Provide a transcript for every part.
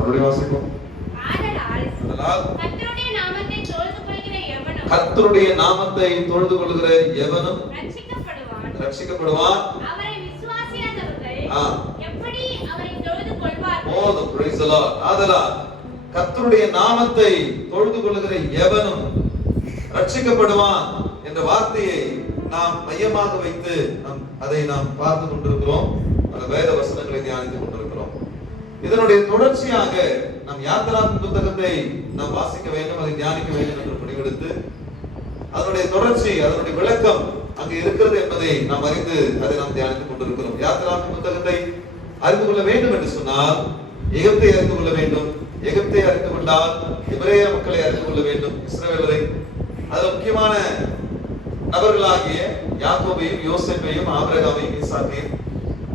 வாசிப்போம். கர்த்தருடைய நாமத்தை தொழுது கொள்கிற எவனும் ரட்சிக்கப்படுவான். போதும், praise the Lord. ஆதலால் கர்த்தருடைய நாமத்தை தொழுது கொள்கிற எவனும் ரட்சிக்கப்படுவான் என்ற வார்த்தையை நாம் மையமாக வைத்து அதை நாம் பார்த்து கொண்டிருக்கிறோம். அந்த வேத வசனங்களை தியானித்துக் கொண்டிருக்கிறோம். இதனுடைய தொடர்ச்சியாக நாம் யாத்திராவின் புத்தகத்தை நாம் வாசிக்க வேண்டும், அதை தியானிக்க வேண்டும் என்று முடிவெடுத்து அதனுடைய தொடர்ச்சி, அதனுடைய விளக்கம் அங்கு இருக்கிறது என்பதை நாம் அறிந்து அதை நாம் தியானித்துக் கொண்டிருக்கிறோம். யாத்திராவின் புத்தகத்தை அறிந்து கொள்ள வேண்டும் என்று சொன்னால் எகிப்தை அறிந்து கொள்ள வேண்டும். எகிப்தை அறிந்து கொண்டால் எபிரேய மக்களை அறிந்து கொள்ள வேண்டும், இஸ்ரவேலரை. அதில் முக்கியமான நபர்களாகிய யாக்கோபையும் யோசேப்பையும் ஆபிரகாமையும் ஈசாக்கையும்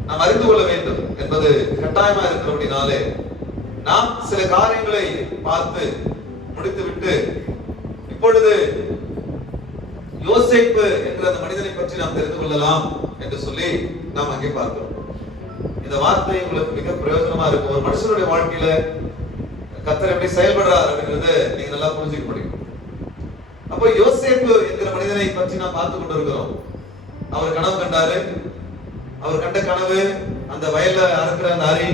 நாம் அறிந்து கொள்ள வேண்டும் என்பது கட்டாயமா இருக்கிறபடினாலே நாம் சில காரியங்களை பார்த்து முடித்துவிட்டு இப்பொழுது யோசேப்பு என்கிற அந்த மனிதனை பற்றி நாம் தெரிந்து கொள்ளலாம் என்று சொல்லி நாம் அங்கே பார்க்கிறோம். இந்த வார்த்தை உங்களுக்கு மிக பிரயோஜனமா இருக்கும். ஒரு மனுஷனுடைய வாழ்க்கையில கர்த்தர் எப்படி செயல்படுறார் அப்படிங்கறத நீங்க நல்லா புரிஞ்சுக்க முடியும். அப்போ யோசேப்பு என்கிற மனிதனை பற்றி நாம் பார்த்து கொண்டிருக்கிறோம். அவர் கனவு கண்டாரு. அவர் கண்ட கனவு அந்த வயல்ல அறுக்கிற அந்த அரி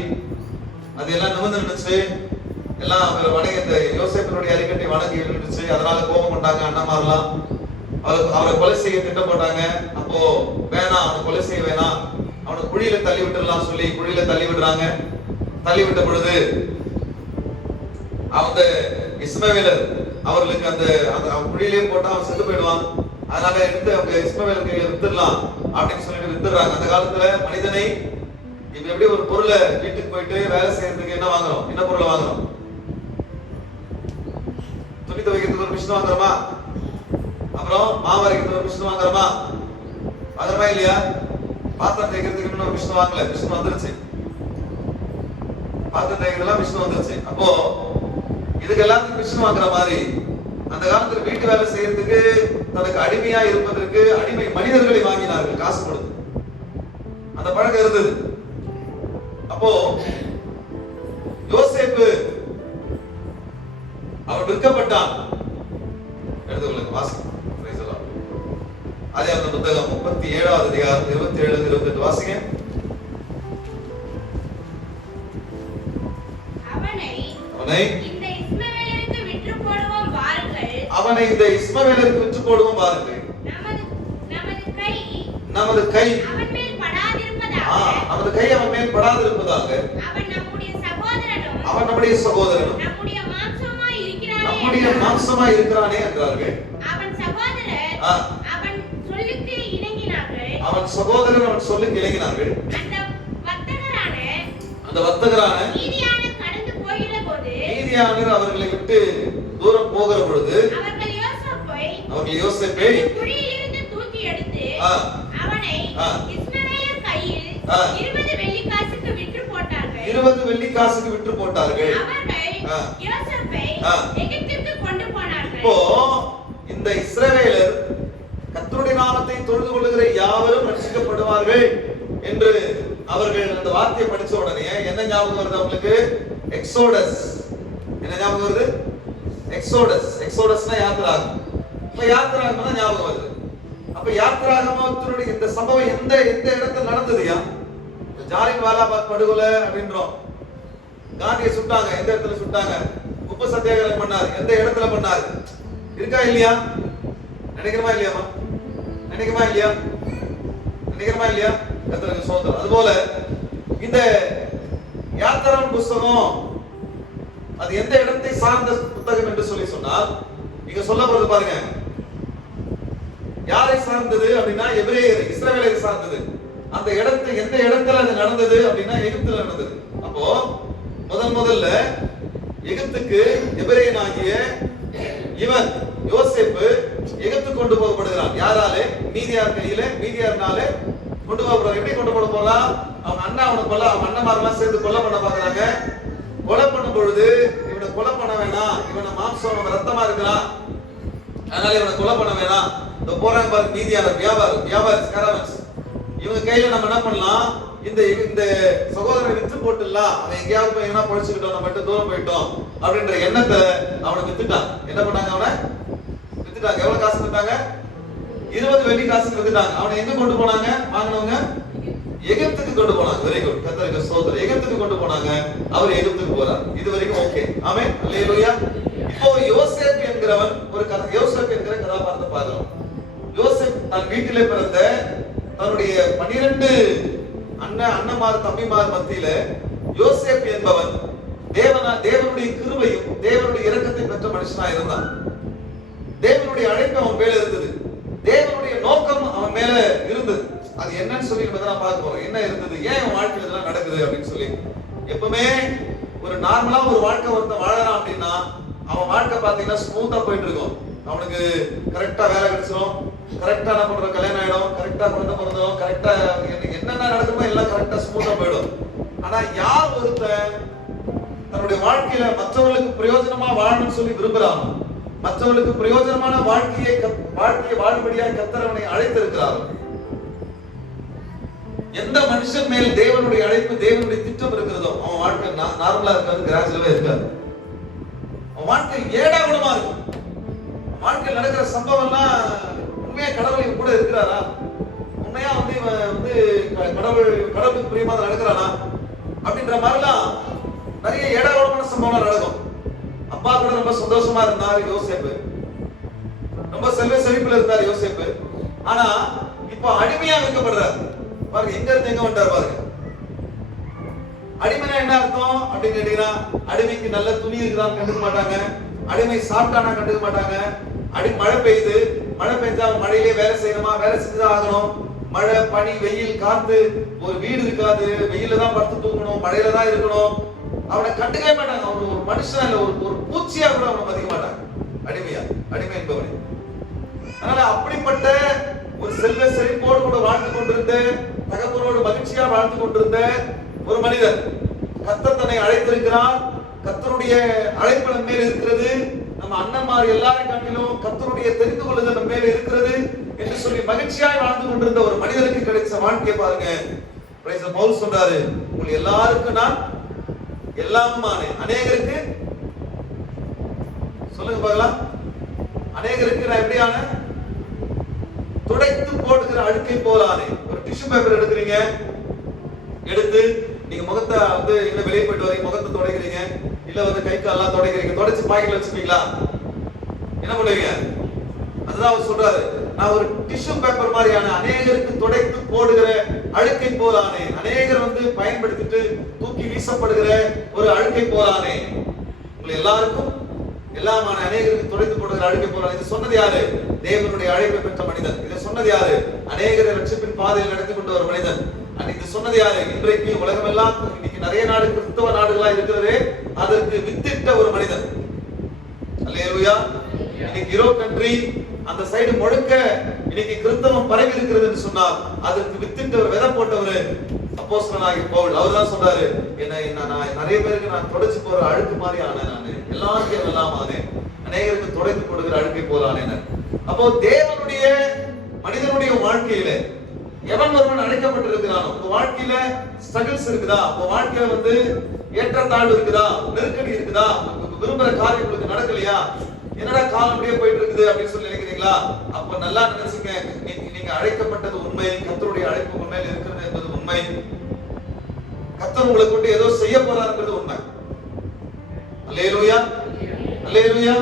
அதெல்லாம் நிமிர்ந்து நின்றுச்சு. எல்லாம் வணங்க யோசேப்பினுடைய அரிக்கட்டை வணங்கி இருந்துச்சு. அதனால கோபம் கொண்டாங்க அண்ணமாரெல்லாம். அவரை கொலை செய்ய திட்டம் போட்டாங்க. அப்போ வேணாம், அவனை கொலை செய்ய வேணாம், அவனை குழியில தள்ளி விட்டுலாம் சொல்லி குழியில தள்ளி விடுறாங்க. தள்ளி விட்ட பொழுது அந்த இஸ்மவேலர் அவர்களுக்கு அந்த குழியிலே போட்டா அவன் செத்து போயிடுவான். அதனால எடுத்து அவங்க இஸ்மவேலுக்கு வித்துடலாம் அப்படின்னு சொல்லிட்டு வித்துடுறாங்க. அந்த காலத்துல மனிதனை இப்ப எப்படி ஒரு பொருளை வீட்டுக்கு போயிட்டு வேலை செய்யறதுக்கு என்ன வாங்குறோம், என்ன பொருளை வாங்குறோம்? துணி துவைக்கிறதுக்கு ஒரு மிஷின் வாங்குறோமா? அப்புறம் மாவு அரைக்கிறதுக்கு ஒரு மிஷின் வாங்குறோமா? வாங்குறோமா இல்லையா? பாத்திரம் தேய்க்கிறதுக்கு இன்னொரு மிஷின் வாங்கல, மிஷின் வந்துருச்சு. பாத்திரம் தேய்க்கிறதுலாம் மிஷின் வந்துருச்சு. அப்போ இதுக்கு எல்லாத்துக்கும் மிஷின் வாங்குற மாதிரி அந்த காலத்துல வீட்டு வேலை செய்யறதுக்கு தனக்கு அடிமையா இருப்பதற்கு அடிமை மனிதர்களை வாங்கினார்கள் காசு கொடுத்து. அந்த பழக்கம் இருந்தது. அப்போ யோசேப்பு அவர் விற்கப்பட்டான். எடுத்துக்கொள்ளுங்க, வாசிங்க. அதே அந்த புத்தகம் 37வது அதிகாரம் 27 28 வாசிங்க. அவனை இந்த இஸ்மவேலருக்கு விற்று போடுவோம் பாருங்கள். நமது கை நமது கை அவன் மேல் படாதிருப்பதாக அவன் நம்முடைய சகோதரனும் நம்முடைய மாம்சமாய் இருக்கிறானே என்றார்கள். அவன் சகோதரன் அவன் சொல்லுக்கு இணங்கினார்கள். அந்த வர்த்தகரான மீதியானர் அவர்களை விட்டு தூரம் போகிற பொழுது அவர்கள் யோசேப்பை தூக்கி எடுத்து அவனை இஸ்மவேலர் கையில் 20 வெள்ளிக்காசுக்கு விற்று போட்டார்கள். 20 வெள்ளிக்காசுக்கு விற்று போட்டார்கள். அவர்கள் யோசேப்பை எகிப்திற்கு கொண்டு போனார்கள். இப்போ இந்த இஸ்ரவேலர் கர்த்தருடைய நாமத்தை தொழுது கொள்ளுகிற யாவரும் ரட்சிக்கப்படுவார்கள் என்று அவர்கள் அந்த வார்த்தையை படிச்ச உடனே என்ன ஞாபகம் வருது அவங்களுக்கு? எக்ஸோடஸ். என்ன ஞாபகம் வருது? எக்ஸோடஸ். எக்ஸோடஸ்னா யாத்திராகம். இப்ப யாத்திராகம் தான் ஞாபகம் வருது. அப்ப யாத்திராகமத்தினுடைய இந்த சம்பவம் எந்த இடத்துல நடந்ததுயா? ஜாலியன் வாலாபாக் படுகொலை அப்படின்றோம். காந்தியை சுட்டாங்க. எந்த இடத்துல சுட்டாங்க? உப்பு சத்தியாகிரகம் பண்ணாரு. எந்த இடத்துல பண்ணாரு? இருக்கா இல்லையா? நினைக்கிறமா இல்லையாமா? நினைக்கிறமா இல்லையா? நினைக்கிறமா இல்லையா? கர்த்தருக்கு ஸ்தோத்திரம். அதுபோல இந்த யாத்திராவின் புத்தகம் அது எந்த இடத்தை சார்ந்த புத்தகம் என்று சொல்லி சொன்னால் இங்க சொல்ல போறது பாருங்க. யாரை சார்ந்தது அப்படின்னா எபிரேயர், இஸ்ரவேலை சார்ந்தது. அந்த இடத்தை எந்த இடத்துல அது நடந்தது அப்படின்னா எகிப்துல நடந்தது. அப்போ முதல்ல எகிப்துக்கு எபிரேயனாகிய இவன் யோசேப்பு எகிப்து கொண்டு போகப்படுகிறான். யாராலே? மீதியார் கையில. மீதியார்னால கொண்டு போகப்படுறான். எப்படி கொண்டு போக போறான்? அவன் அண்ணா அவனை கொல்ல, அவன் அண்ணன்மாரெல்லாம் சேர்ந்து கொலை பண்ண பாக்குறாங்க. கொலை பண்ணும் பொழுது இவனை கொலை பண்ண வேணாம், இவனை மாம்சம் அவன் ரத்தமா இருக்கலாம், அதனால இவனை கொலை பண்ண வேணாம். இந்த போறாங்க பாருங்க மீதியான வியாபாரி காரவன்ஸ். இவங்க கையில நம்ம என்ன பண்ணலாம்? இந்த சகோதரனை வித்து போட்டுலாம், அவன் எங்கேயாவது போய் எங்கன்னா படிச்சுக்கிட்டோம், நம்ம மட்டும் தூரம் போயிட்டோம் அப்படின்ற எண்ணத்தை அவனை வித்துட்டான். என்ன பண்ணாங்க? அவனை வித்துட்டாங்க. எவ்வளவு காசு வித்தாங்க? 20 வெள்ளி காசு வித்துட்டாங்க. அவனை எங்க கொண்டு போனாங்க? வாங்கினவங்க எகிப்துக்கு கொண்டு போனாங்க. வெரி குட், கர்த்தருக்கு ஸ்தோத்திரம். எகிப்துக்கு கொண்டு போனாங்க. அவர் எகிப்துக்கு போறார். இது வரைக்கும் ஓகே. ஆமென், அல்லேலூயா. இப்போ யோசேப் என்கிறவன் ஒரு யோசேப் என்கிற கதாபாத்திரத்தை பார்க்கிறோம். யோசேப் தன் வீட்டிலே பிறந்த தன்னுடைய 12 அண்ணன்மார் தம்பிமார் மத்தியில யோசேப் என்பவன் தேவனுடைய கிருபையும் தேவனுடைய இரக்கத்தை பெற்ற மனுஷனா இருந்தான். தேவனுடைய அழைப்பு அவன் மேல இருந்தது. தேவனுடைய நோக்கம் அவன் மேல இருந்தது. அது என்னன்னு சொல்லி நம்ம தான் பார்க்க போறோம். என்ன இருந்தது, ஏன் அவன் வாழ்க்கையில இதெல்லாம் நடக்குது அப்படின்னு சொல்லி. எப்பவுமே ஒரு நார்மலா ஒரு வாழ்க்கை ஒருத்தன் வாழறான் அப்படின்னா அவன் வாழ்க்கை பாத்தீங்கன்னா ஸ்மூத்தா போயிட்டு இருக்கும். அவனுக்கு கரெக்டா வேலை கிடைச்சிடும், கரெக்டா என்ன பண்றோம், கல்யாணம் ஆயிடும், கரெக்டா குழந்தை பிறந்தோம், கரெக்டா என்னென்ன நடக்குமோ எல்லாம் கரெக்டா ஸ்மூத்தா போயிடும். ஆனா யார் ஒருத்தன் தன்னுடைய வாழ்க்கையில மற்றவர்களுக்கு பிரயோஜனமா வாழணும்னு சொல்லி விரும்புறான், மற்றவர்களுக்கு பிரயோஜனமான வாழ்க்கையை வாழும்படியாக கர்த்தர் அவனை அழைத்திருக்கிறார். எந்த மனுஷன் மேல் தேவனுடைய அழைப்பு தேவனுடைய திட்டம் இருக்கிறதோ அவன் வாழ்க்கை நார்மலா இருக்காது, கிராஜுவலா இருக்காது. அவன் வாழ்க்கை ஏடாகுடமா இருக்கும். வாழ்க்கையில் நடக்கிற சம்பவம் எல்லாம் உண்மையா கடவுள் கூட இருக்கிறாரா, உண்மையா கடவுளுக்கு பிரியமா நடக்கிறானா அப்படின்ற மாதிரிலாம் நிறைய ஏடாகுடமான சம்பவம் நடக்கும். அப்பா கூட ரொம்ப சந்தோஷமா இருந்தார் யோசேப்பு, ரொம்ப செல்வ செழிப்புல இருந்தார் யோசேப்பு. ஆனா இப்ப அடிமையா விற்கப்படுறாரு. பாருங்க, எங்க இருந்து எங்க வந்துட்டார் பாருங்க. அடிமைனா என்ன அர்த்தம் அப்படின்னு கேட்டீங்கன்னா, அடிமைக்கு நல்ல துணி இருக்குதான்னு கண்டுக்க மாட்டாங்க, அடிமை சாப்பிட்டானா கண்டுக்க மாட்டாங்க. மழை பெய்யுது, மழை பெஞ்சா மழையிலே வேலை செய்யணுமா, வேலை செஞ்சுதான் ஆகணும். மழை பனி வெயில் காத்து, ஒரு வீடு இருக்காது, வெயில தான் படுத்து தூங்கணும், மழையில தான் இருக்கணும். அவனை கண்டுக்கவே மாட்டாங்க. அவன் ஒரு மனுஷன் இல்ல, ஒரு பூச்சியா கூட அவனை மதிக்க மாட்டாங்க. அடிமை என்பவனை. அதனால அப்படிப்பட்ட ஒரு செல்வ செழிப்போடு கூட வாழ்ந்து கொண்டிருந்த, தகப்பனோடு மகிழ்ச்சியா வாழ்ந்து கொண்டிருந்த ஒரு மனிதர் கர்த்தர் தன்னை அழைத்திருக்கிறார். கர்த்தருடைய அழைப்பு நம்ம மேல் இருக்கிறது. நம்ம அண்ணன்மார் எல்லாரை காட்டிலும் கர்த்தருடைய தெரிந்து கொள்ளுதல் நம்ம மேல இருக்கிறது என்று சொல்லி மகிழ்ச்சியாய் வாழ்ந்து கொண்டிருந்த ஒரு மனிதனுக்கு கிடைச்ச வாழ்க்கையை பாருங்க. பவுல் சொல்றாரு, உங்கள் எல்லாருக்கும் நான் எல்லாமுமானே, அநேகருக்கு சொல்லுங்க பார்க்கலாம், அநேகருக்கு நான் எப்படியான துடைத்து போடுகிற அழுக்கை போலானே. ஒரு டிஷ்யூ பேப்பர் எடுக்கிறீங்க, எடுத்து நீங்க முகத்தை இல்ல வெளியே போயிட்டு வரீங்க, முகத்தை துடைக்கிறீங்க, இல்ல கை காலெல்லாம் துடைக்கிறீங்க, துடைச்சு பாக்கெட்ல வச்சுப்பீங்களா? என்ன பண்ணுவீங்க? அதுதான் அவர் சொல்றாரு, நான் ஒரு டிஷ்யூ பேப்பர் மாதிரியான அநேகருக்கு துடைத்து போடுகிற அழுக்கை போலானே. அநேகர் பயன்படுத்திட்டு தூக்கி வீசப்படுகிற ஒரு அழுக்கை போலானே. உங்களை எல்லாருக்கும் எல்லாமான அநேகருக்கு துடைத்து போடுகிற அழுக்கை போலானே. இது சொன்னது யாரு? தேவனுடைய அழைப்பை பெற்ற மனிதன். இதை சொன்னது யாரு? அநேகரை ரட்சிப்பின் பாதையில் நடத்தி கொண்ட ஒரு மனிதன். இது சொன்னது யாரு? இன்றைக்கு உலகம் எல்லாம் இன்னைக்கு நிறைய நாடு கிறிஸ்தவ நாடுகளா இருக்கிறது, அதற்கு வித்திட்ட ஒரு மனிதன். அல்லேலூயா. இன்னைக்கு யூரோப் கண்ட்ரி அந்த சைடு முழுக்க இன்னைக்கு கிறிஸ்தவம் பரவி இருக்கிறது என்று சொன்னால் அதற்கு வித்திட்டவர், விதை போட்டவர் அப்போஸ்தலனாகிய பவுல். அவர் தான் சொல்றாரு, நான் நிறைய பேருக்கு நான் தொடச்சு போற அழுக்கு மாதிரி ஆனேன், நான் எல்லாருக்கும் எல்லாம் ஆனேன், அநேகருக்கு துடைத்து போடுகிற அழுக்கை போல ஆனேன். அப்போ தேவனுடைய மனிதனுடைய வாழ்க்கையில எவன் ஒருவன் அழைக்கப்பட்டிருக்கிறானோ, உங்க வாழ்க்கையில ஸ்ட்ரகிள்ஸ் இருக்குதா, உங்க வாழ்க்கையில ஏற்றத்தாழ்வு இருக்குதா, நெருக்கடி இருக்குதா, விரும்புற காரியம் உங்களுக்கு நடக்கலையா, என்னடா காலம் அப்படியே போயிட்டு இருக்குது அப்படின்னு சொல்லி நினைக்கிறீங்களா? அப்ப நல்லா நினைச்சுங்க, நீங்க அழைக்கப்பட்டது உண்மை, கர்த்தருடைய அழைப்பு உண்மை இருக்கிறது என்பது உண்மை, கர்த்தர் உங்களை கொண்டு ஏதோ செய்ய போறாருன்றது உண்மை. அல்லேலூயா, அல்லேலூயா.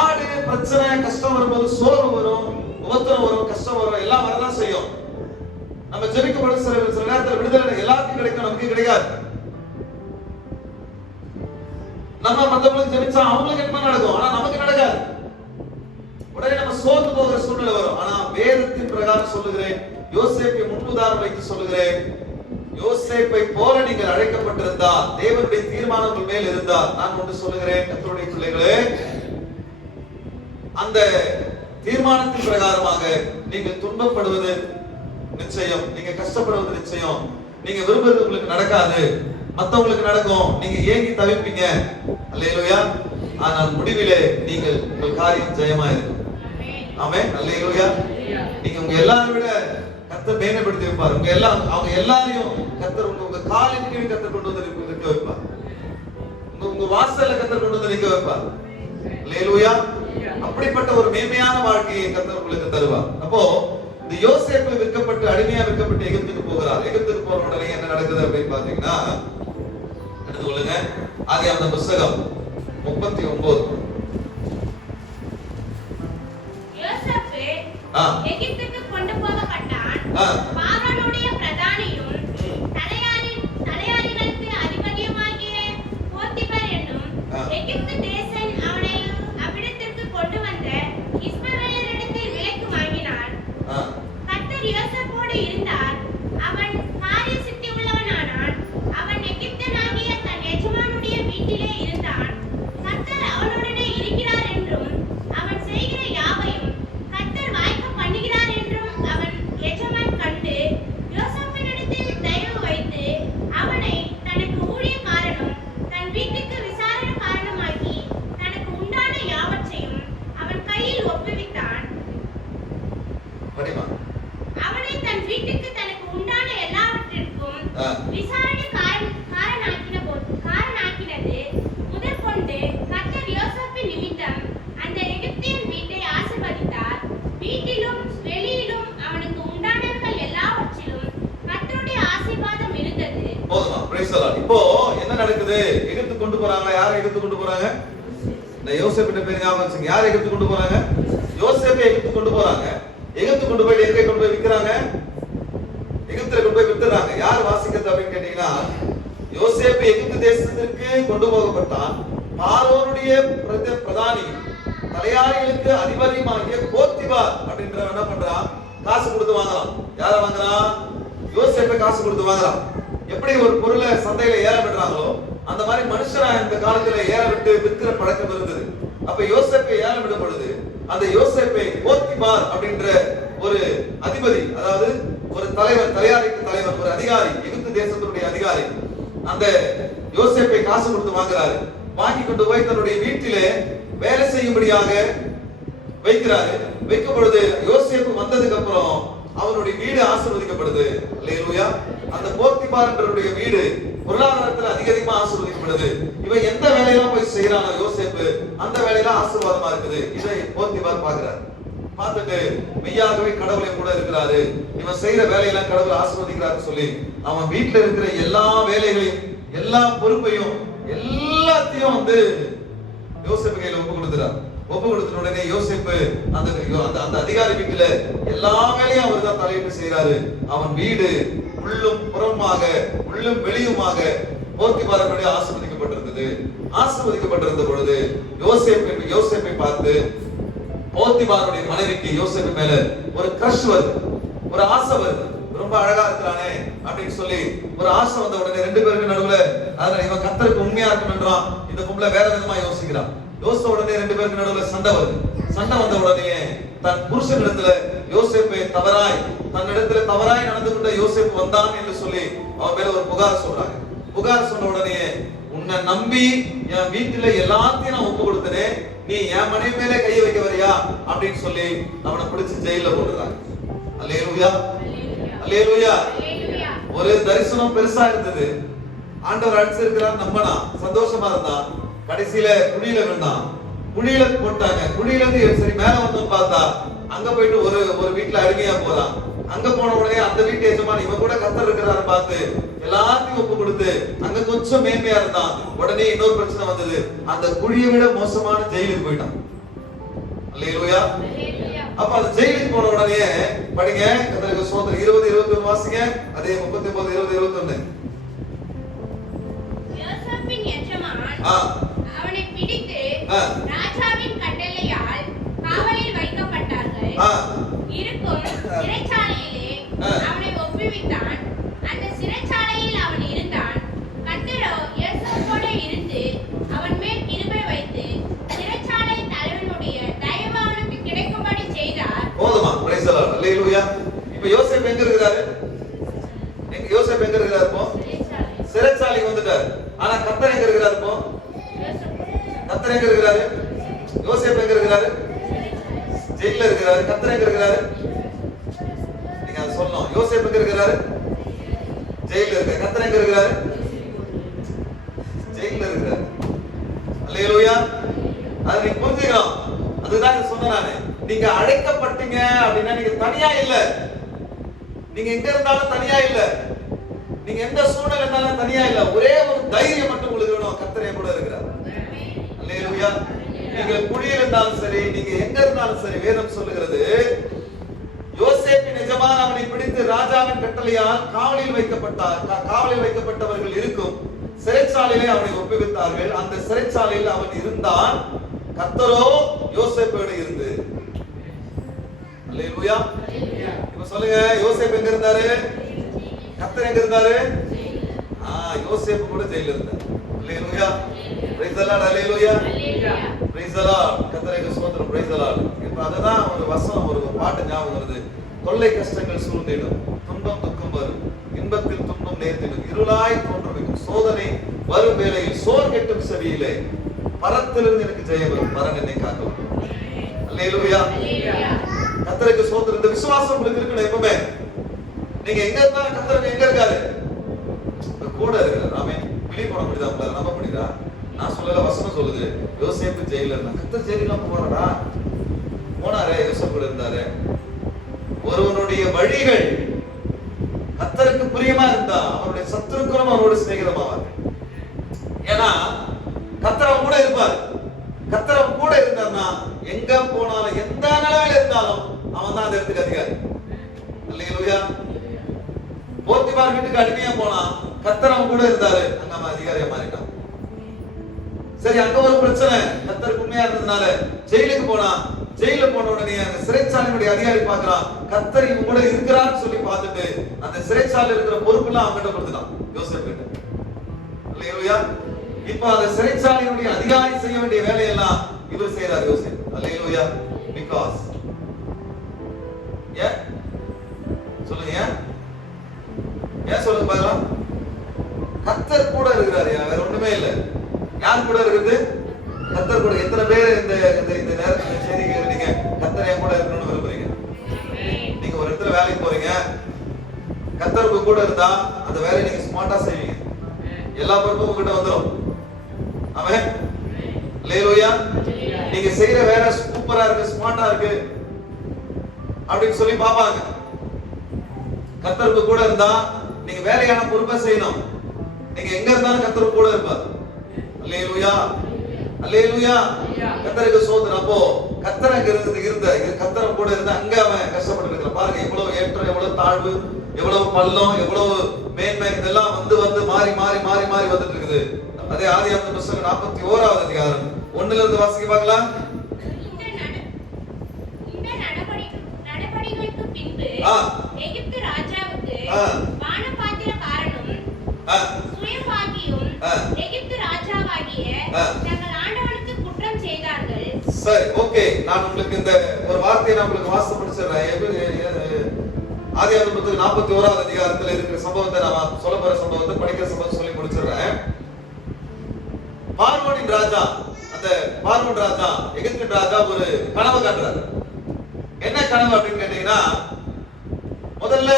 ஆடு பிரச்சனை கஷ்டம் வரும்போது சோர்வு வரும், உபத்திரம் வரும், கஷ்டம் வரும், எல்லாம் வரதான் செய்யும். நம்ம ஜெபிக்கப்படும் சில நேரத்தில் விடுதலை எல்லாருக்கும் கிடைக்கும், நமக்கு கிடைக்காது. நம்ம மற்றவங்களுக்கு ஜெபிச்சா அவங்களுக்கு என்ன நடக்கும், ஆனா நமக்கு நடக்காது. உடனே நம்ம சோர்ந்து போகிற சூழ்நிலை வரும். ஆனா வேதத்தின் பிரகாரம் சொல்லுகிறேன், யோசேப்பை முன்னுதாரணம் வைத்து சொல்லுகிறேன், யோசேப்பை போல நீங்கள் அழைக்கப்பட்டிருந்தால், தேவனுடைய தீர்மானம் உங்கள் மேல் இருந்தால், நான் ஒன்று சொல்லுகிறேன், கர்த்தருடைய பிள்ளைகளே, அந்த தீர்மானத்தின் பிரகாரமாக நீங்கள் துன்பப்படுவது நிச்சயம், நீங்க கஷ்டப்படுவது நிச்சயம், நீங்க விரும்புறது உங்களுக்கு நடக்காது, மத்தவங்களுக்கு நடக்கும், நீங்க ஏங்கி தவிப்பீங்க. அல்லேலூயா. ஆனால் முடிவிலே நீங்கள் உங்கள் காரியம் ஜெயமா இருக்கும். ஆமென். அல்லேலூயா. நீங்க உங்க எல்லாரும் விட கர்த்தர் மேன்மைப்படுத்தி வைப்பார். அவங்க எல்லாரையும் கர்த்தர் உங்க காலின் கீழ் கர்த்தர் கொண்டு வந்து நிற்க வைப்பார். உங்க வாசல்ல கர்த்தர் கொண்டு வந்து நிற்க வைப்பார். அல்லேலூயா. அப்படிப்பட்ட ஒரு மேன்மையான வாழ்க்கையை கர்த்தர் உங்களுக்கு தருவார். அப்போ இந்த யோசேப்பு விற்கப்பட்டு அடிமையா விற்கப்பட்டு எகிப்துக்கு போகிறார். எகிப்துக்கு போற உடனே என்ன நடக்குது அப்படின்னு பாத்தீங்கன்னா, எடுத்துக்கொள்ளுங்க ஆதியாகமம் புத்தகம் 39. யோசேப்பு எகிப்துக்கு கொண்டு போகப்பட்டான். பார்வோனுடைய பிரதானியும் தலையாரிகளுக்கு அதிபதியுமாகிய போத்திபார் என்னும் எகிப்து தேசன் அவனை அவ்விடத்திற்கு கொண்டு வந்த இஸ்மவேலரிடத்தில் விலைக்கு வாங்கினான். கர்த்தர் யோசேப்போடு இருந்தார். அவன் காரிய சித்தி உள்ளவனானான். அவன் எகிப்தனாகிய தன் எஜமானுடைய வீட்டிலே இருந்தான். கர்த்தர் அவனுடனே இருக்கிறார் என்றும் அவன் செய்கிற யாவையும் கர்த்தர் வாய்க்க பண்ணுகிறார் என்றும் அவன் எஜமான் கண்டு யோசேப்பினிடத்தில் தயவு வைத்து அவனை தனக்கு ஊழியக்காரனும் தன் வீட்டுக்கு விசாரணக்காரனுமாக்கி தனக்கு உண்டான யாவற்றையும் அவன் கையில் ஒப்புவித்தான். அவனை தன் வீட்டுக்கு தனக்கு உண்டான எல்லாவற்றிற்கும் விசாரணக்காரனாக்கினது முதற்கொண்டு கர்த்தர் யோசேப்பின் நிமித்தம் அந்த எகிப்தியன் வீட்டை ஆசீர்வதித்தார். வீட்டிலும் வெளியிலும் அவனுக்கு உண்டானவர்கள் எல்லாவற்றிலும் கர்த்தருடைய ஆசீர்வாதம் இருந்தது. போதுமா? Praise the Lord. இப்போ என்ன நடக்குது? எகிப்து கொண்டு போறாங்க. யாரை எகிப்து கொண்டு போறாங்க? இந்த யோசேப்பின் பேர் ஞாபகம் வச்சுங்க. யாரை எகிப்து கொண்டு போறாங்க? யோசேப்பை எகிப்து கொண்டு போறாங்க. எகிப்து கொண்டு போய் எங்க கொண்டு போய் விக்கிறாங்க? எகிப்துல கொண்டு போய் வித்துறாங்க. யார் வாசிக்கிறது அப்படின்னு கேட்டீங்கன்னா, யோசேப்பு எகிப்து தேசத்திற்கு கொண்டு போகப்பட்டான். பார்வோனுடைய பிரதானி தலையாரிகளுக்கு அதிபதியுமாகிய போத்திபார் அப்படின்றவன் என்ன பண்றான்? காசு கொடுத்து வாங்கலாம். யாரை வாங்குறான்? யோசேப்பை காசு கொடுத்து வாங்கலாம். எப்படி ஒரு பொருளை சந்தையில ஏற விடுறாங்களோ அந்த மாதிரி மனுஷனா இந்த காலத்துல ஏற விட்டு விற்கிற பழக்கம் இருந்தது. அப்ப யோசேப்பை ஏற விடும் பொழுது அந்த யோசேப்பை போத்திபார் அப்படின்ற ஒரு அதிபதி, அதாவது ஒரு தலைவர், தலையாரிக்கு தலைவர், ஒரு அதிகாரி, எகிப்து தேசத்தினுடைய அதிகாரி, அந்த யோசேப்பை காசு கொடுத்து வாங்குறாரு. வாங்கி கொண்டு போய் தன்னுடைய வீட்டிலே வேலை செய்யும்படியாக வைக்கிறாரு. வைக்கும் பொழுது யோசேப்பு வந்ததுக்கு அப்புறம் அவனுடைய வீடு ஆசீர்வதிக்கப்படுது. அல்லேலூயா. அந்த போத்திபார் என்றவருடைய வீடு பொருளாதாரத்துல அதிகமா ஆசீர்வதிக்கப்படுது. இவன் எந்த வேலையெல்லாம் போய் செய்யறானோ யோசேப்பு, அந்த வேலையெல்லாம் ஆசீர்வாதமா இருக்குது. இதை போத்திபார் பாக்குறாரு. பார்த்துட்டு மெய்யாகவே கடவுளை கூட இருக்கிறாரு, இவன் செய்யற வேலையெல்லாம் கடவுள் ஆசீர்வதிக்கிறாரு சொல்லி அவன் வீட்டுல இருக்கிற எல்லா வேலைகளையும் எல்லா பொறுப்பையும் எல்லாத்தையும் வந்து யோசேப்பு கையில ஒப்பு கொடுத்துறார். ஒப்பு கொடுத்த உடனே யோசேப்பு அந்த அதிகாரி வீட்டுல எல்லா வேலையும் அவர் தான் தலையிட்டு செய்யறாரு. அவன் வீடு உள்ளும் புறமாக உள்ளும் வெளியுமாக போத்திபாரனுடைய ஆசீர்வதிக்கப்பட்டிருந்தது. ஆசீர்வதிக்கப்பட்டிருந்த பொழுது யோசேப்பை பார்த்து போத்திபாருடைய மனைவிக்கு யோசேப்பு மேல ஒரு கிரஷ் வருது, ஒரு ஆசை வருது. ரொம்ப அழகா இருக்கிறானே அப்படின்னு சொல்லி ஒரு ஆசை வந்த உடனே ரெண்டு பேருக்கு நடுவுல, அதுல இவன் கர்த்தருக்கு உண்மையா இருக்கணும்ன்றான், இந்த பொம்பளை வேற விதமா யோசிக்கிறான். யோசித்த உடனே ரெண்டு பேருக்கு நடுவுல சண்டை வருது. சண்டை வந்த உடனே தன் புருஷனிடத்துல யோசேப்பை தன்னிடத்துல தவறாய் நடந்து கொண்ட யோசேப்பு வந்தான் என்று சொல்லி அவன் மேல ஒரு புகார் சொல்றாங்க. புகார் சொன்ன உடனே, உன்னை நம்பி என் வீட்டுல எல்லாத்தையும் நான் ஒப்பு கொடுத்தனே, நீ என் மனைவி மேல கையை வைக்க வரியா அப்படின்னு சொல்லி அவனை பிடிச்சு ஜெயில போடுறாங்க. அல்லேலூயா, அல்லேலூயா. ஒரு தரிசனம் பெருசா இருந்தது. ஆண்டவர் அடிச்சிருக்கிறார், நம்பினா சந்தோஷமா இருந்தான். கடைசியில குழியில விழுந்தான். குழியில போட்டாங்க. குழியில இருந்து சரி மேல வந்து பார்த்தா அங்க போயிட்டு ஒரு வீட்டுல அடிமையா போறான். அங்க போன உடனே அந்த வீட்டு எஜமான் இவன் கூட கர்த்தர் இருக்கிறாரு பார்த்து எல்லாத்தையும் ஒப்பு கொடுத்து அங்க கொஞ்சம் மேன்மையா இருந்தான். உடனே இன்னொரு பிரச்சனை வந்தது. அந்த குழியை விட மோசமான ஜெயிலுக்கு போயிட்டான். அல்லேலூயா. அப்ப அந்த ஜெயிலுக்கு போன உடனே படிங்க, கர்த்தருக்கு ஸ்தோத்திரம். 20 21 வாசிங்க. அதே 39 20 21. யோசேப்பின் எஜமான் அவனை பிடித்து ராஜாவின் கட்டளையால் காவலில் வைக்கப்பட்டார்கள். இருக்கும் சிறைச்சாலையிலே அவனை ஒப்புவித்தான். அந்த சிறைச்சாலையில் அவன் இருந்தான். கர்த்தரோ யோசேப்போடு இருந்து அவன் மேல் கிருபை வைத்து சிறைச்சாலை தலைவனுடைய தயவு அவனுக்கு கிடைக்கும்படி செய்தார். போதுமா? Praise the Lord. அல்லேலூயா. இப்போ யோசேப்பு எங்க இருக்கிறாரு? யோசேப்பு எங்க இருக்கிறாரு? இப்போ சிறைச்சாலைக்கு வந்துட்டார். ஆனா கர்த்தர் எங்க இருக்கிறாரு? இப்போ கர்த்தர் எங்க இருக்கிறாரு? யோசேப்பு எங்க இருக்கிறாரு? ஜெயில்ல இருக்கிறாரு. கர்த்தர் எங்க இருக்கிறாரு? நீங்க சொல்லணும். யோசேப்பு எங்க இருக்கிறாரு? ஜெயில இருக்க. கர்த்தர் எங்க இருக்கிறாரு? ஜெயில இருக்கிறாரு. அல்லேலூயா. அதை நீங்க புரிஞ்சுக்கணும். அதுதான் சொன்னேன் நானு. நீங்க அழைக்கப்பட்டீங்க அப்படின்னா நீங்க தனியா இல்ல. நீங்க எங்க இருந்தாலும் தனியா இல்ல. நீங்க எந்த சூழ்நிலை இருந்தாலும் தனியா இல்ல. ஒரே ஒரு தைரியம் மட்டும் உங்களுக்கு வேணும். கர்த்தர் என் கூட இருக்கிறார். அல்லேலூயா. நீங்க குடியில் இருந்தாலும் சரி, நீங்க எங்க இருந்தாலும் சரி, வேதம் சொல்லுகிறது யோசேப்பின் எஜமான் அவனை பிடித்து ராஜாவின் கட்டளையால் காவலில் வைக்கப்பட்டவர்கள் இருக்கும் சிறைச்சாலையிலே அவனை ஒப்புவித்தார்கள். அந்த சிறைச்சாலையில் அவன் இருந்தான். கர்த்தரோ யோசேப்போடு இருந்து. அல்லேலூயா. இப்ப சொல்லுங்க, யோசேப்பு எங்க இருந்தாரு? கர்த்தர் எங்க இருந்தாரு? யோசேப்பு கூட ஜெயில இருந்தார். அல்லேலூயா. Praise the Lord. அல்லேலூயா. Praise the Lord. கர்த்தருக்கு ஸ்தோத்திரம். Praise the Lord. இப்ப அததான் ஒரு வசனம், ஒரு பாட்டு ஞாபகம் வருது. தொல்லை கஷ்டங்கள் சூழ்ந்திடும், துன்பம் துக்கம் வரும், இன்பத்தில் துன்பம் நேர்ந்திடும், இருளாய் தோன்றும் சோதனை வரும் வேளையில் சோர் கெட்டும் செவியிலே பரத்திலிருந்து எனக்கு ஜெயம் வரும், பரன் என்னை காக்கும். அல்லேலூயா. கர்த்தருக்கு ஸ்தோத்திரம். இந்த விசுவாசம் உங்களுக்கு இருக்கணும் எப்பவுமே. நீங்க எங்க இருந்தாலும் கர்த்தர் எங்க இருக்காரு? கூட இருக்கிறார். ஆமென். வெளிய போன முடியுதா? உங்களால நம்ப முடியுதா? நான் சொல்லல, வசனம் சொல்லுது. யோசேப்பு ஜெயில இருந்தா. கர்த்தர் ஜெயிலுக்கு போறாரா? போனாரே, யோசேப்பு கூட இருந்தாரு. ஒருவனுடைய வழிகள் கர்த்தருக்கு பிரியமா இருந்தா அவருடைய சத்துருக்களும் அவரோட சிநேகிதமாவாங்க. ஏன்னா கர்த்தர் அவன் கூட இருப்பார். கர்த்தர் அவன் கூட இருந்தார்னா எங்க போனாலும் எந்த நிலையில இருந்தாலும் அவன் தான் அந்த இடத்துக்கு அதிகாரி. அல்லேலூயா. போத்திபார் வீட்டுக்கு அடிமையா போனா கர்த்தர் அவன் கூட இருந்தாரு, அங்க அவன் அதிகாரியா மாறிட்டான். சரி, அங்க ஒரு பிரச்சனை, கர்த்தர் உண்மையா இருந்ததுனால ஜெயிலுக்கு போனா, ஜெயில போன உடனே அந்த சிறைச்சாலையுடைய அதிகாரி பார்க்கறான், கர்த்தர் இவன் கூட இருக்கிறான்னு சொல்லி பார்த்துட்டு அந்த சிறைச்சாலையில இருக்கிற பொறுப்பெல்லாம் அவன்கிட்ட கொடுத்துட்டான், யோசேப்பு கிட்ட. அல்லேலூயா. இப்போ அந்த சிறைச்சாலையுடைய அதிகாரி செய்ய வேண்டிய வேலையெல்லாம் இவர் செய்யறார், யோசேப்பு. அல்லேலூயா. பிகாஸ் ஏன் சொல்லுங்க, ஏன் சொல்லுங்க பாக்கலாம். கர்த்தர் கூட இருக்கிறாரு, வேற ஒண்ணுமே இல்ல. யார் கூட இருக்குது? கர்த்தர் கூட. எத்தனை பேர் இந்த இந்த நேரத்துல செய்தி கேக்குறீங்க, கர்த்தர் என் கூட இருக்கணும்னு விரும்புறீங்க? நீங்க ஒரு இடத்துல வேலைக்கு போறீங்க, கர்த்தருக்கு கூட இருந்தா அந்த வேலையை நீங்க ஸ்மார்ட்டா செய்வீங்க, எல்லா பொறுப்பும் உங்ககிட்ட வந்துடும். ஆமென். அல்லேலூயா. நீங்க செய்யற வேலை சூப்பரா இருக்கு, ஸ்மார்ட்டா இருக்கு அப்படின்னு சொல்லி பாப்பாங்க. கர்த்தருக்கு கூட இருந்தா நீங்க வேலையான பொறுப்பை செய்யணும். நீங்க எங்க இருந்தாலும் கர்த்தர் கூட இருப்பார். அல்லேலூயா. அல்லேலூயா. கர்த்தருக்கு ஸ்தோத்திரம். அப்போ கர்த்தர் அங்க இருந்த கர்த்தர் கூட இருந்தா அங்க அவன் கஷ்டப்பட்டு இருக்கான். பாருங்க, எவ்வளவு ஏற்றம், எவ்வளவு தாழ்வு, எவ்வளவு பள்ளம், எவ்வளவு மேன்மை, இதெல்லாம் வந்து மாறி மாறி மாறி மாறி வந்துட்டு இருக்குது. அதே ஆதியாகமம் புத்தகம் 41வது அதிகாரம் 1ல இருந்து வாசிக்க பார்க்கலாம். நடபடிகளுக்கு பின்பு எகிப்து ராஜாவுக்கு பானபாத்திரக்காரனும் சுயபாகியும் எகிப்து ராஜாவாகிய தங்கள் ஆண்டவனுக்கு குற்றம் செய்தார்கள். சரி, ஓகே. நான் உங்களுக்கு இந்த ஒரு வார்த்தையை நான் உங்களுக்கு வாசித்து முடிச்சிடுறேன். ஆதியாகமம் புத்தகம் 41வது அதிகாரத்துல இருக்கிற சம்பவத்தை நான் சொல்ல போற சம்பவத்தை, படிக்கிற சம்பவத்தை சொல்லி முடிச்சிடுறேன். பார்வோனின் ராஜா, அந்த பார்வோன் ராஜா, எகிப்து ராஜா ஒரு கனவு காட்டுறாரு. என்ன கனவு அப்படின்னு கேட்டீங்கன்னா, முதல்ல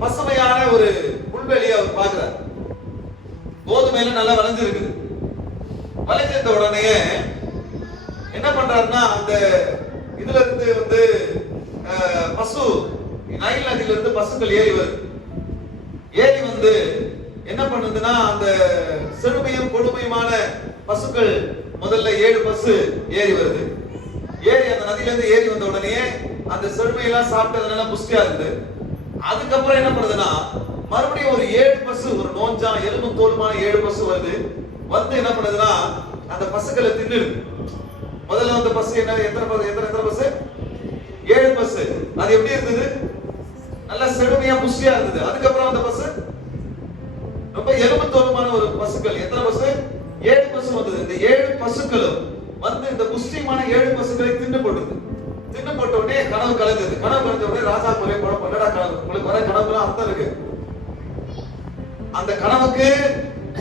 பசுமையான ஒரு புல்வெளியை அவர் பார்க்கிறார். கோதுமையில நல்லா விளைஞ்சிருக்குது. விளைஞ்சிருந்த உடனே என்ன பண்றாருன்னா, அந்த இதுல இருந்து பசு, நைல் நதியில இருந்து பசுக்கள் ஏறி வருது. ஏறி என்ன பண்ணுதுன்னா, அந்த செழுமையும் கொடுமையுமான பசுக்கள் முதல்ல 7 பசு ஏறி வருது. ஏறி அந்த நதியில இருந்து ஏறி வந்த உடனே அந்த செழுமையெல்லாம் சாப்பிட்டதுனால புஷ்டியா இருக்குது. அதுக்கப்புறம் என்ன பண்ணுதுன்னா, மறுபடியும் ஒரு 7 பசு, ஒரு நோஞ்சா எலும்பும் தோலுமான 7 பசு வருது. என்ன பண்ணுதுன்னா, அந்த பசுக்களை தின்னுது. முதல்ல வந்த பசு எத்தனை பசு? 7 பசு. அது எப்படி இருந்தது? நல்ல செழுமையா புஷ்டியா இருந்தது. அதுக்கப்புறம் அந்த பசு ரொம்ப எலும்பு தோலுமான ஒரு பசுக்கள். எத்தனை பசு? 7 பசு வந்தது. இந்த 7 பசுக்களும் இந்த புஷ்டிமான 7 பசுக்களை தின்னு போட்டது. தின்னு போட்ட உடனே கனவு கலைஞ்சது. கனவு கலைஞ்ச உடனே ராஜா ஒரே குழப்பம். என்னடா கனவு? உங்களுக்கு வர கனவுலாம் அர்த்தம் இருக்கு. அந்த கனவுக்கு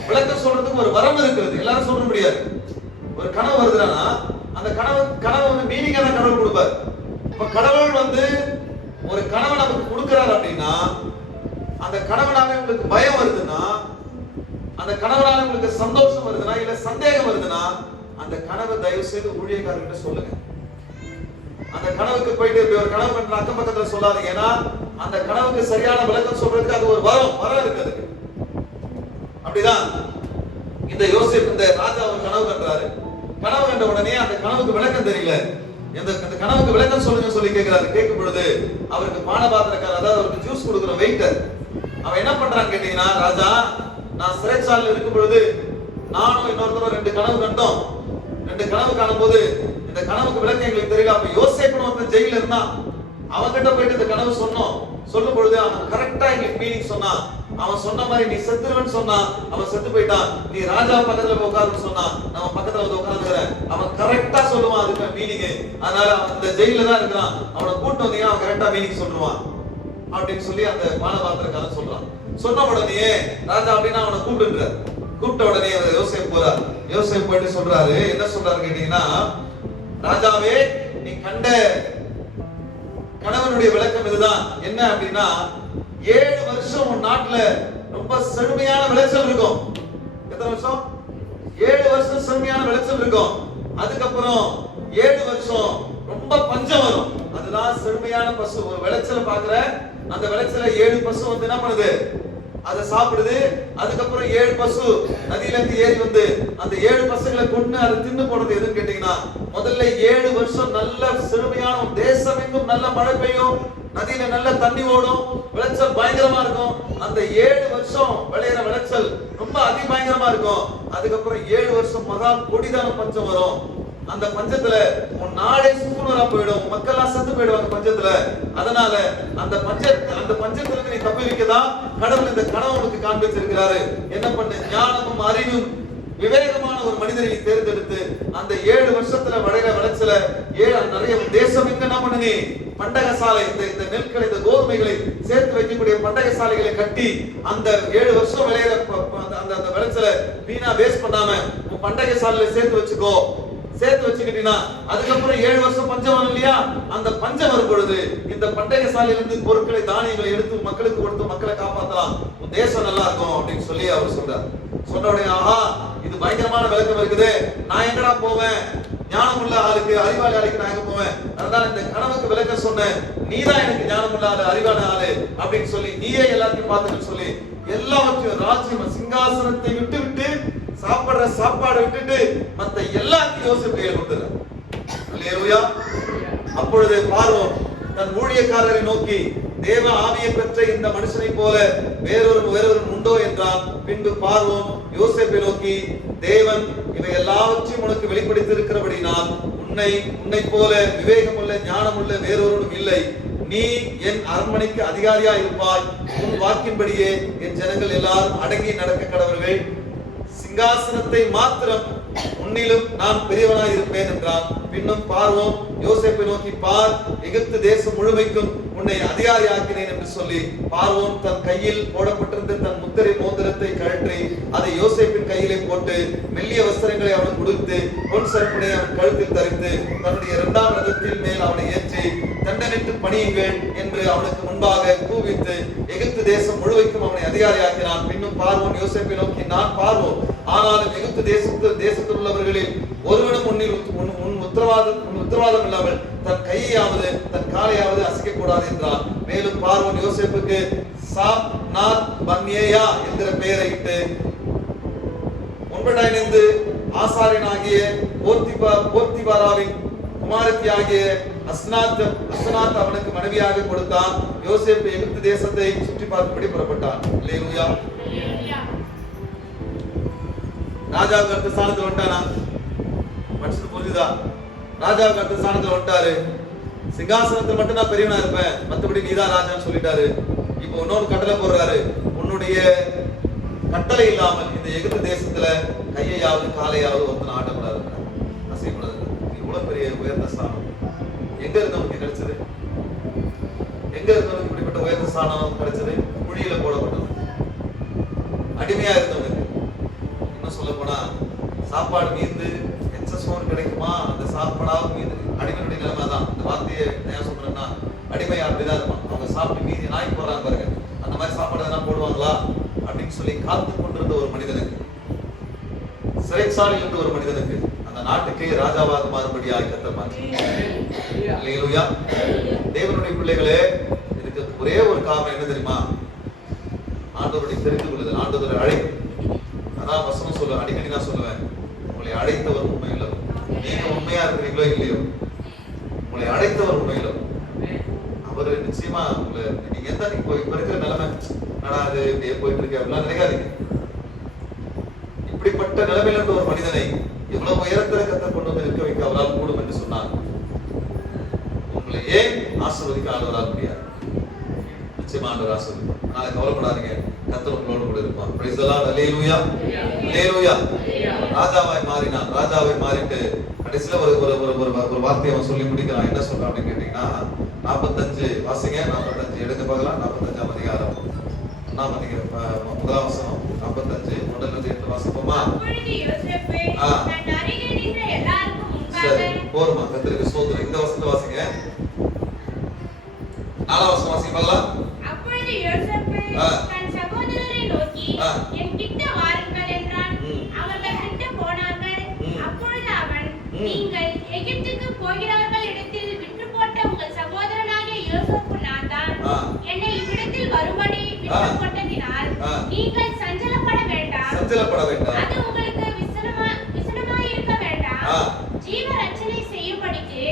விளக்கம் சொல்றதுக்கு ஒரு வரம் இருக்கிறது. எல்லாரும் சொல்ல முடியாது. ஒரு கனவு வருதுன்னா அந்த கனவு மீனிங்கான கடவுள் கொடுப்பார். இப்ப கடவுள் ஒரு கணவன் நமக்கு கொடுக்கிறார் அப்படின்னா, அந்த கணவனால உங்களுக்கு பயம் வருதுன்னா, அந்த கணவனால உங்களுக்கு சந்தோஷம் வருதுன்னா, இல்ல சந்தேகம் வருதுன்னா, அந்த கனவை தயவு செய்து ஊழியக்காரர்கிட்ட சொல்லுங்க. அந்த கனவுக்கு போயிட்டு ஒரு கனவு பண்ற அக்கம் பக்கத்துல சொல்லாதீங்க. ஏன்னா அந்த கனவுக்கு சரியான விளக்கம் சொல்றதுக்கு அது ஒரு வரம் இருக்கு அதுக்கு. அப்படிதான் இந்த யோசேப்பு, இந்த ராஜா ஒரு கனவு கண்டாரு. கனவு கண்ட உடனே அந்த கனவுக்கு விளக்கம் தெரியல. இந்த கனவுக்கு விளக்கம் சொல்லுங்க சொல்லி கேட்கிறாரு. கேட்கும் பொழுது அவருக்கு பானபாத்திரக்காரர், அதாவது அவருக்கு ஜூஸ் கொடுக்குற வெயிட்டர், அவன் என்ன பண்றான்னு கேட்டீங்கன்னா, ராஜா நான் சிறைச்சாலையில் இருக்கும் பொழுது நானும் இன்னொருத்தரும் 2 கனவு கண்டோம். 2 கனவு காணும் போது இந்த கனவுக்கு விளக்கம் எங்களுக்கு தெரியல. அப்ப யோசேப்புன்னு ஒருத்தன் ஜெயில இருந்தான். அவன்கிட்ட போயிட்டு இந்த கனவு சொன்னோம். சொல்லும் பொழுது அவன் கரெக்டா எங்களுக்கு மீனிங் சொன்னான். அவன் சொன்ன மாதிரி நீ செத்துருவன்னு சொன்னான், அவன் செத்து போயிட்டான். நீ ராஜா பக்கத்துல போய் உட்காருன்னு சொன்னான், நம்ம பக்கத்துல வந்து உட்கார்ந்துக்கிறேன். அவன் கரெக்டா சொல்லுவான் அதுக்கு மீனிங். அதனால அவன் இந்த ஜெயில தான் இருக்கிறான், அவனை கூட்டு வந்தீங்கன்னா அவன் கரெக்டா மீனிங் சொல்லுவான் அப்படின்னு சொல்லி அந்த பானபாத்திரக்காரன் சொல்றான். சொன்ன உடனே ராஜா அப்படின்னா அவனை கூப்பிட்டுறாரு. கூப்பிட்ட உடனே யோசேப்பு போறார். யோசேப்பு போயிட்டு சொல்றாரு, என்ன சொல்றாரு கேட்டீங்கன்னா, ராஜாவே நீ கண்ட கணவனுடைய விளக்கம் இதுதான். என்ன அப்படின்னா, 7 வருஷம் உன் நாட்டுல ரொம்ப செழுமையான விளைச்சல் இருக்கும். எத்தனை வருஷம்? 7 வருஷம் செழுமையான விளைச்சல் இருக்கும். அதுக்கப்புறம் 7 வருஷம் ரொம்ப பஞ்சம் வரும். அதுதான் செழுமையான பசு. ஒரு விளைச்சல் பாக்குற, அந்த விளைச்சல 7 பசு வந்து என்ன பண்ணுது, அதை சாப்பிடுது. அதுக்கப்புறம் 7 பசு நதியில இருந்து ஏறி வந்து அந்த 7 பசுகளை கொண்டு அதை தின்னு போடுறது எதுன்னு கேட்டீங்கன்னா, முதல்ல 7 வருஷம் நல்ல செழுமையான தேசம் எங்கும் நல்ல மழை பெய்யும், நதியில நல்ல தண்ணி ஓடும், விளைச்சல் பயங்கரமா இருக்கும். அந்த 7 வருஷம் விளையிற விளைச்சல் ரொம்ப அதிபயங்கரமா இருக்கும். அதுக்கப்புறம் 7 வருஷம் மகா கொடிதான பஞ்சம் வரும். அந்த பஞ்சத்துல உன் நாடே சுக்குநூறா போயிடும், மக்கள் எல்லாம் செத்து போயிடுவாங்க பஞ்சத்துல. அதனால அந்த பஞ்சத்துல நீ தப்பிவிக்கதான் கடவுள் இந்த கனவு உனக்கு காண்பிச்சிருக்கிறாரு. என்ன பண்ண, ஞானமும் அறிவும் விவேகமான ஒரு மனிதரை தேர்ந்தெடுத்து அந்த 7 வருஷத்துல விளையிற விளைச்சல நிறைய தேசம் எங்க என்ன பண்ணு, பண்டக சாலை, இந்த நெற்களை, இந்த கோதுமைகளை சேர்த்து வைக்கக்கூடிய பண்டக சாலைகளை கட்டி அந்த 7 வருஷம் விளையிற அந்த விளைச்சல வீணா வேஸ்ட் பண்ணாம உன் பண்டக சாலையில சேர்த்து வச்சுக்கோ. சேர்த்து வச்சுக்கிட்டீங்கன்னா அதுக்கப்புறம் 7 வருஷம் பஞ்சம் வரும் இல்லையா, அந்த பஞ்சம் வரும் பொழுது இந்த பண்டக சாலையிலிருந்து பொருட்களை, தானியங்களை எடுத்து மக்களுக்கு கொடுத்து மக்களை காப்பாற்றலாம், உன் தேசம் நல்லா இருக்கும் அப்படின்னு சொல்லி அவர் சொல்றார். சொன்ன உடனே, ஆஹா இது பயங்கரமான விளக்கம் இருக்குது, நான் எங்கடா போவேன், ஞானமுள்ள ஆளுக்கு, அறிவாளி ஆளுக்கு நான் எங்க போவேன், அதனால இந்த கனவுக்கு விளக்கம் சொன்னேன், நீதான் எனக்கு ஞானமுள்ள ஆளு, அறிவாளி ஆளு அப்படின்னு சொல்லி நீயே எல்லாத்தையும் பார்த்துன்னு சொல்லி எல்லாவற்றையும் ராஜ்யம் சிங்காசனத்தை விட்டு விட்டு சாப்பிடுற சாப்பாடு விட்டுட்டு மத்த எல்லாத்தையும் யோசேப்பு கையில் கொடுத்துறார். அல்லேலூயா. அப்பொழுது பார்வோன் தன் ஊழியக்காரரை நோக்கி, தேவ ஆவியை பெற்ற இந்த மனுஷனை போல வேறொரு உண்டோ என்றான். பின்பு பார்வோன் யோசேப்பை நோக்கி, தேவன் இவை எல்லாவற்றையும் உனக்கு வெளிப்படுத்தியிருக்கிறபடினால் உன்னை போல விவேகமுள்ள ஞானமுள்ள வேறொருவரும் இல்லை. நீ என் அரண்மனைக்கு அதிகாரியா இருப்பாய். உன் வாக்கின்படியே என் ஜனங்கள் எல்லாரும் அடங்கி நடக்க கடவர்கள். சிங்காசனத்தை மாத்திரம் உன்னிலும் நான் பெரியவனாய் இருப்பேன் என்றான். பின்னும் பார்வோன் யோசேப்பை நோக்கி, பார், எகிப்து தேசம் முழுமைக்கும் உன்னை அதிகாரி ஆக்கினேன் என்று சொல்லி பார்வோன் தன் கையில் போடப்பட்டிருந்த தன் முத்திரை மோதிரத்தை கழற்றி அதை யோசேப்பின் கையிலே போட்டு மெல்லிய வஸ்திரங்களை அவனுக்கு கொடுத்து பொன் சர்ப்பனை அவன் கழுத்தில் தரித்து தன்னுடைய 2ஆம் ரதத்தின் மேல் அவனை ஏற்றி தண்டனிட்டு பணியுங்கள் என்று அவனுக்கு முன்பாக கூவித்து எகிப்து தேசம் முழுமைக்கும் அவனை அதிகாரி ஆக்கினான். பின்னும் பார்வோன் யோசேப்பை நோக்கி, நான் பார்வோன், ஆனாலும் எகிப்து தேசத்தில் உள்ளவர்களில் ஒருவனும் உன் உத்தரவாதம் இல்லாமல் தன் கையாவது தன் காலையாவது அசைக்க கூடாது என்றார். மேலும் பார்வோன் யோசேப்புக்கு சாப் நாத் பன்யேயா என்கிற பெயரை இட்டு ஒன்பதாயிரந்து ஆசாரியனாகிய போர்த்திபாராவின் குமாரத்தி ஆகிய அஸ்னாத் அவனுக்கு மனைவியாக கொடுத்தான். யோசேப்பு எகிப்து தேசத்தை சுற்றி பார்க்கும்படி புறப்பட்டான். அல்லேலூயா. ராஜாவுக்கு அடுத்த ஸ்தானத்தில் வந்துட்டானா? மனுஷனுக்கு புரிஞ்சுதா? ராஜாவுக்கு அடுத்த ஸ்தானத்தில் வந்துட்டாரு. சிங்காசனத்தில் மட்டும் நான் பெரியவனா இருப்பேன், மற்றபடி நீதான் ராஜான்னு சொல்லிட்டாரு. இப்போ இன்னொரு கட்டளை போடுறாரு, உன்னுடைய கட்டளை இல்லாமல் இந்த எகிப்து தேசத்துல கையையாவது காலையாவது ஒருத்தனை ஆட்டக்கூடாது, அசையக்கூடாது. இவ்வளவு பெரிய உயர்ந்த ஸ்தானம் எங்க இருந்தவனுக்கு கிடைச்சது? எங்க இருந்தவனுக்கு இப்படிப்பட்ட உயர்ந்த ஸ்தானம் கிடைச்சது? குழியில போடப்பட்டது. அடிமையா இருந்தவனுக்கு, இன்னும் சொல்ல போனா சாப்பாடு மீந்து எச்ச சோறு கிடைக்குமா, அந்த சாப்பாடாவது மீது அடிமையுடைய நிலைமை தான். இந்த வார்த்தையை என்ன சொல்றேன்னா, அடிமை அப்படிதான் இருப்பான். புத்திசாலி என்று ஒரு மனிதனுக்கு அந்த நாட்டுக்கே ராஜாவாக மாறும்படியாக கர்த்தர் மாற்றினார். அல்லேலூயா. தேவனுடைய பிள்ளைகளே, இதுக்கு ஒரே ஒரு காரணம் என்ன தெரியுமா? ஆண்டவருடைய தெரிந்து கொள்ளுதல், ஆண்டவருடைய அழைப்பு. அதான் வசனம் சொல்லுவேன், அடிக்கடி நான் சொல்லுவேன், உங்களை அழைத்தவர் உண்மையுள்ளவர். நீங்க உண்மையா இருக்கிறீங்களோ இல்லையோ, உங்களை அழைத்தவர் உண்மையுள்ளவர். அவரு நிச்சயமா உங்களை, நீங்க எந்த இப்ப இருக்கிற நிலைமை அது இப்படியே போயிட்டு இருக்கு அப்படிலாம் நினைக்காதீங்க. இப்படிப்பட்ட நிலைமையில இருந்த ஒரு மனிதனை எவ்வளவு உயரத்தில் கர்த்தர் கொண்டு வந்து நிற்க வைக்க அவரால் கூடும் என்று சொன்னார். உங்களை ஏன் ஆசீர்வதிக்க ஆண்டவரால் முடியாது? நிச்சயமா ஆண்டவர் ஆசீர்வதிப்பார். அதனால கவலைப்படாதீங்க, கர்த்தர் உங்களோடு கூட இருப்பார். Praise the Lord. அல்லேலூயா, அல்லேலூயா. ராஜாவாய் மாறினான். ராஜாவை மாறிட்டு கடைசியில ஒரு வார்த்தையை அவன் சொல்லி முடிக்கிறான். என்ன சொல்றான் அப்படின்னு கேட்டீங்கன்னா, 45 வாசிங்க, 45 எடுத்து பார்க்கலாம். 45ஆம் அதிகாரம் 1ஆம் வசனம். 45 1-8 வாசிப்போமா? சரி, போருமா, கர்த்தருக்கு ஸ்தோத்திரம். இந்த வசனத்தை வாசிங்க. 4ஆம் வசனம் வாசிங்க பார்க்கலாம். அப்பொழுது யோசேப்பு தன் சகோதரரை நோக்கி, என் கிட்ட வாருங்கள் என்றான். அவர்கள் கிட்ட போனார்கள். அப்பொழுது அவன், நீங்கள் எகிப்துக்கு போகிறவர்கள் இடத்தில் விட்டு போட்ட உங்கள் சகோதரனாகிய யோசேப்பு நான் தான். என்னை இவ்விடத்தில் வரும்படி விட்டு போட்டதினால் நீங்கள் சஞ்சலப்பட வேண்டாம். அது உங்களுக்கு விசனமாய் இருக்க வேண்டாம். ஜீவ ரட்சணை செய்யும்படிக்கு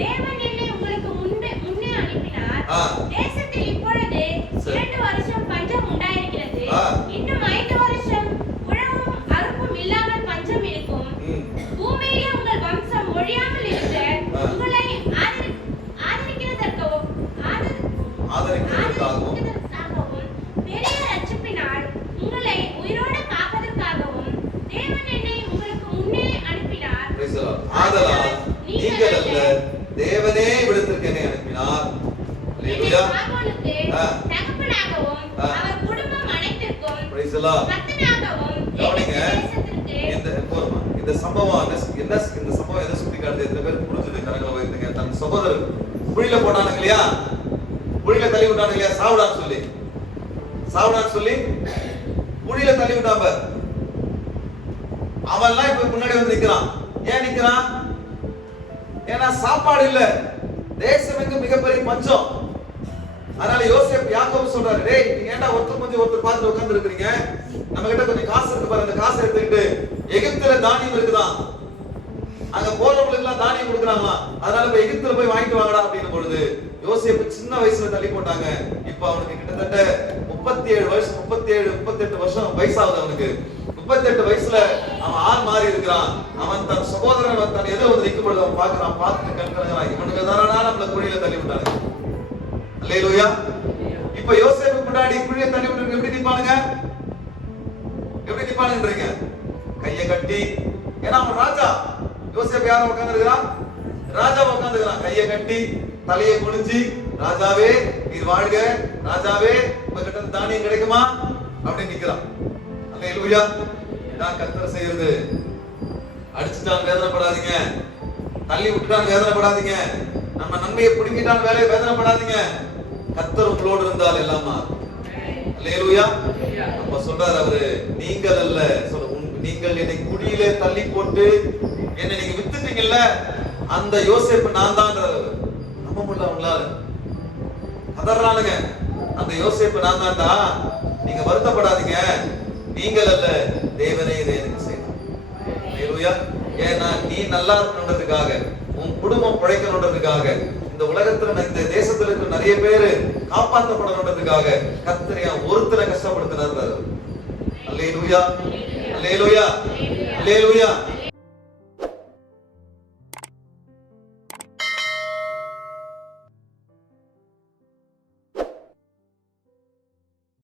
தேவன் என்னை உங்களுக்கு முன்னே அனுப்பினார். தேசத்தில் இப்பொழுது 2 வருஷம் பஞ்சம் உண்டாயிருக்கிறது. இன்னும் 5 வருஷம் உழவும் அறுப்பும் இல்லாமல் பஞ்சம் இருக்கும். பூமியிலே உங்கள் வம்சம் ஒழியாமல் இருக்க உங்களை ஆதரிக்கிறதற்காகவும் பெரிய ரட்சிப்பினால் உங்களை உயிரோடு காப்பதற்காகவும் தேவன் என்னை உங்களுக்கு முன்னே அனுப்பினார். ஆதலால் நீங்கள் அல்ல, தேவனே இவ்விடத்திற்கு என்னை அனுப்பினார். அல்லேலூயா. தகப்பனாகவும் அவர் குடும்பம் அனைத்திற்கும் பிரைஸ் தி லார்ட். கர்த்தனாகவும் கவனிங்க, இந்த சம்பவம் எதை சுட்டி காட்டுது? எத்தனை பேருக்கு புரிஞ்சது? கரங்களை வைத்துங்க. தன் சகோதரர் குழியில போட்டானுங்க இல்லையா, குழியில தள்ளி விட்டானுங்க இல்லையா, சாவுடான்னு சொல்லி குழியில தள்ளி விட்டாங்க. அவன்லாம் இப்ப முன்னாடி வந்து நிக்கிறான். ஏன் நிக்கிறான்? ஏன்னா சாப்பாடு இல்ல, தேசம் எங்க மிகப்பெரிய பஞ்சம். அதனால யோசேப்பு யாக்கோபு சொல்றாரு, டேய் நீங்க ஏன்டா ஒருத்தர் பார்த்து உட்கார்ந்து இருக்கீங்க? நம்ம கிட்ட கொஞ்சம் காசு இருக்கு பாரு, அந்த காசை எடுத்துக்கிட்டு எகிப்துல தானியம் இருக்குதான், அங்க போறவங்களுக்கு எல்லாம் தானியம் கொடுக்குறாங்களாம், அதனால இப்ப எகிப்துல போய் வாங்கிட்டு வாங்கடா அப்படின்னும் பொழுது யோசேப்பு சின்ன வயசுல தள்ளி போட்டாங்க. இப்ப அவனுக்கு கிட்டத்தட்ட 38 வருஷம் வயசாகுது. அவனுக்கு 38 வயசுல அவன் ஆள் மாறி இருக்கிறான். அவன் தன் சகோதரன் தன் எதிர வந்து நிற்கும் பொழுது அவன் பார்க்கிறான், பார்த்துட்டு கண்கலங்கிறான், இவனுக்கு தானா நம்மள குழியில தள்ளி விட்டாங்க. அல்லேலூயா. இப்ப யோசேப்பு முன்னாடி குழியை தள்ளி விட்டு எப்படி நிப்பானுங்க? கையை கட்டி. ஏன்னா அவன் ராஜா. யோசேப்பு யாரும் உட்கார்ந்து இருக்கிறான்? ராஜா உட்கார்ந்து இருக்கிறான். கையை கட்டி, தலையை குனிஞ்சு, ராஜாவே நீர் வாழ்க, ராஜாவே உங்ககிட்ட தானியம் கிடைக்குமா அப்படின்னு நிக்கிறான். அல்லேலூயா. இதான் கர்த்தர் செய்யறது. அடிச்சுட்டான் வேதனைப்படாதீங்க, தள்ளி விட்டுட்டான் வேதனைப்படாதீங்க, நம்ம நன்மையை பிடிக்கிட்டான் வேலையை வேதனைப்படாதீங்க. கர்த்தர் உங்களோடு இருந்தால் எல்லாமா. அல்லேலூயா. அப்ப சொல்றாரு அவரு, நீங்கள் அல்ல, நீங்கள் என்னை குழியிலே தள்ளி போட்டு என்னை நீங்க வித்துட்டீங்கல்ல, அந்த யோசேப்பு நான் தான். நம்ப முடியல அவங்களால, கதறானுங்க. அந்த யோசேப்பு நான் தான்டா, நீங்க வருத்தப்படாதீங்க, நீங்கள் அல்ல, தேவனே இதை எனக்கு செய்தார். அல்லேலூயா. ஏன்னா நீ நல்லா இருக்கணுன்றதுக்காக, உன் குடும்பம் பிழைக்கணுன்றதுக்காக, இந்த உலகத்துல இந்த தேசத்துல இருக்க நிறைய பேரு காப்பாற்றப்படணுன்றதுக்காக கர்த்தர் ஒருத்தரை கஷ்டப்படுத்தினார். அல்லேலூயா, அல்லேலூயா, அல்லேலூயா.